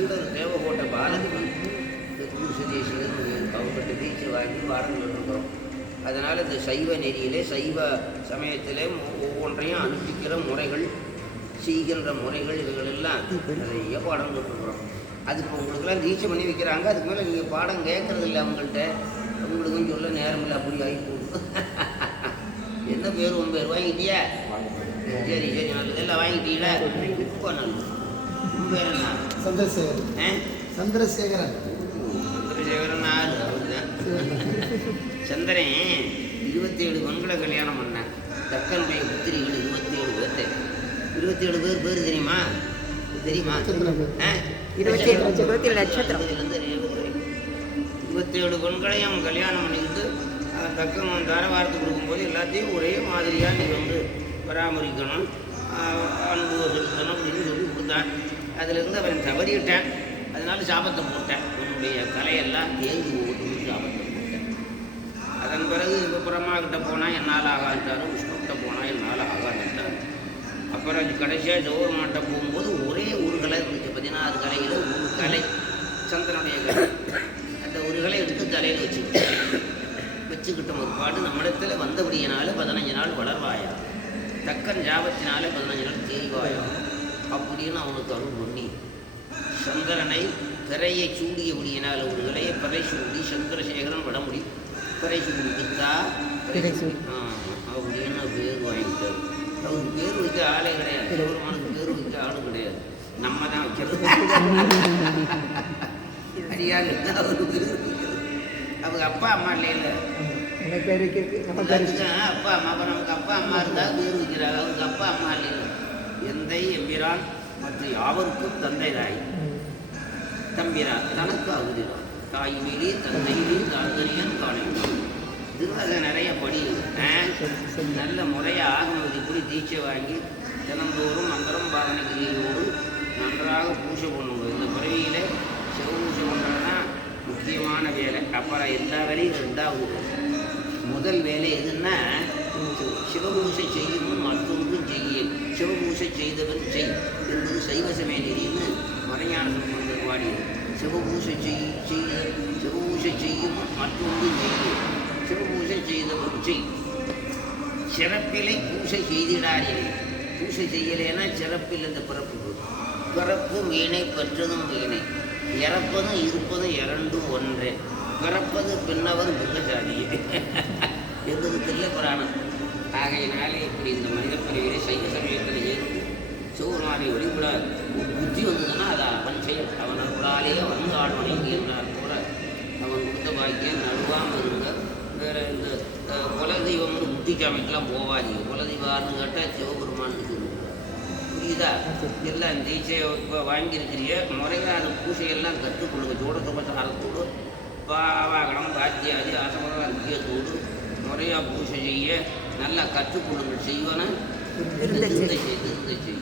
சுந்தர் தேவகோட்டை பாரதி சுதேசிலேருந்து அவங்ககிட்ட தீட்சை வாங்கி பாடம் இருக்கிறோம். அதனால் இந்த சைவ நெறியிலே சைவ சமயத்திலே ஒவ்வொன்றையும் அனுஷ்டிக்கிற முறைகள் செய்கின்ற முறைகள் இவைகளெல்லாம் நிறைய பாடம் சொல்லிருக்கிறோம். அது இப்போ உங்களுக்கெல்லாம் தீட்சை பண்ணி வைக்கிறாங்க. அதுக்கு மேலே நீங்கள் பாடம் கேட்கறது இல்லை. அவங்கள்ட்ட உங்களுக்கும் சொல்ல நேரம் இல்லை. அப்படி ஆகி போகும். என்ன பேர் உன் பேர் வாங்கிட்டியா? சரி சரி நல்லது. எல்லாம் வாங்கிட்டீங்களா? ரொம்ப நல்லது. உன் பேர் என்ன? சந்திரசேகரன். சந்திரசேகரன் ஆறு அவர் தான். சந்திரன் 27 பெண்களை கல்யாணம் பண்ணேன். தக்கனுடைய புத்திரிகள் 27 பேர்த்த. 27 பேர் தெரியுமா? தெரியுமா? 27 நட்சத்திரம். 27 பெண்களையும் அவன் கல்யாணம் பண்ணிக்கிட்டு தக்கன் தாரவாரத்துக்கு கொடுக்கும்போது எல்லாத்தையும் ஒரே மாதிரியாக நீ வந்து பராமரிக்கணும், அன்பு செலுத்தணும் அப்படின்னு சொல்லி கொடுத்தான். அதிலிருந்து அவன் தவறிவிட்டேன். அதனால சாபத்தை போட்டேன். உன்னுடைய கலையெல்லாம் தேங்கி போகணும்னு சாபத்தை போட்டேன். அதன் பிறகு இப்போ பிரம்மாக்கிட்ட போனால் என்னால் ஆகாட்டாரு, விஷ்ணுக்கிட்ட போனால் என்னால் ஆகாட்டாரு. அப்புறம் கடைசியாக ஜோர்மாட்ட போகும்போது ஒரே ஒரு கலை இருந்துச்சு. 16 கலையில் ஒரு கலை சந்திரனுடைய கலை. அந்த ஒரு கலை எடுத்து தலையில் வச்சுக்கிட்ட ஒரு பாடு நம்மிடத்தில் வந்தபடியினால 15 நாள் வளர்வாயா, தக்கன் ஜாபத்தினால 15 நாள் தேய்வாயா அப்படின்னு அவனுக்கு அருள் பண்ணி சந்திரனை பிறையை சூடியபடியினால் ஒரு கலையை பிறை சூடி சந்திரசேகரன் வடமுடி பிறை சூடி வித்தா அப்படின்னு பேர் வாங்கிட்டார். அவருக்கு பேர் வைக்க ஆளே கிடையாது. சிவபெருமானுக்கு பேர் வைக்க ஆளு கிடையாது. நம்ம தான் வைக்கிறது. அறியாது அவருக்கு பேர் வைக்கிறது. அவங்க அப்பா அம்மா இல்லையில அப்பா அம்மா. அப்போ நமக்கு அப்பா அம்மா இருந்தால் பேர் வைக்கிறாங்க. அவருக்கு அப்பா அம்மா இல்லையில. எந்தை எம்பிரான் மற்ற யாவருக்கும் தந்தை தாய். தம்பிரான் தனக்கு அகுதிரான் தாயிலே தந்தையிலே தாழ்தனியன் காண. திருவகை நிறைய படி நல்ல முறையாக ஆகணும். இப்படி தீட்சை வாங்கி தினந்தோறும் மந்திரம் பாவனைக்கிரியோடு நன்றாக பூஜை பண்ணுவோம். இந்த பிறவியில் சிவ பூஜை பண்ணுறது தான் முக்கியமான வேலை. அப்புறம் எல்லா வேலையும் 2வது. முதல் வேலை எதுன்னா சிவபூசை செய்யணும் மற்றொன்றும் செய்ய. சிவபூசை செய்தவன் செய் என்பது சைவ சமய நெறின்னு மறைஞான சம்பந்தர் பாடியது. சிவபூசை சிவபூசை செய்யும் மற்றொன்றும் செய்ய. சிவபூசை செய்தவன் செய். சிறப்பிலை பூசை செய்திடாரில்லை. பூசை செய்யலைன்னா சிறப்பில் இந்த பிறப்பு வீணை பற்றதும் வீணை. இறப்பதும் இருப்பதும் 2 ஒன்றே. பிறப்பது பின்னவர் புத்தசாதியே என்பது தெல்ல புராணம். ஆகையினாலே இப்படி இந்த மனித பிரிவிலே சைவ சமயத்தில் இருந்து சிவபெருமானை வழிபடாது புத்தி வந்ததுன்னா அதை அவன் செய்யும். அவன் அருளாலேயே வந்து ஆழ்வணங்கி என்றார் கூட அவன் கொடுத்த பாக்கியம் நடுவாமல் இருங்க. வேறு இந்த குலதெய்வம்னு புத்திக்காமைக்கெல்லாம் போவாதீங்க. குலதெய்வான்னு கேட்டால் சிவபெருமானுக்கு புரியுதா? எல்லாம் தீட்சையை இப்போ வாங்கியிருக்கிறீங்க. முறையான பூசையெல்லாம் கற்றுக்கொள்ளுங்க. ஜோடசோபசாரத்தோடு பாவாகணம் பாத்தியாதி ஆசமர முக்கியத்தோடு முறையாக பூசை செய்ய நல்லா கற்றுக்கொள்ளுங்கள். செய்வன திருந்த செய்.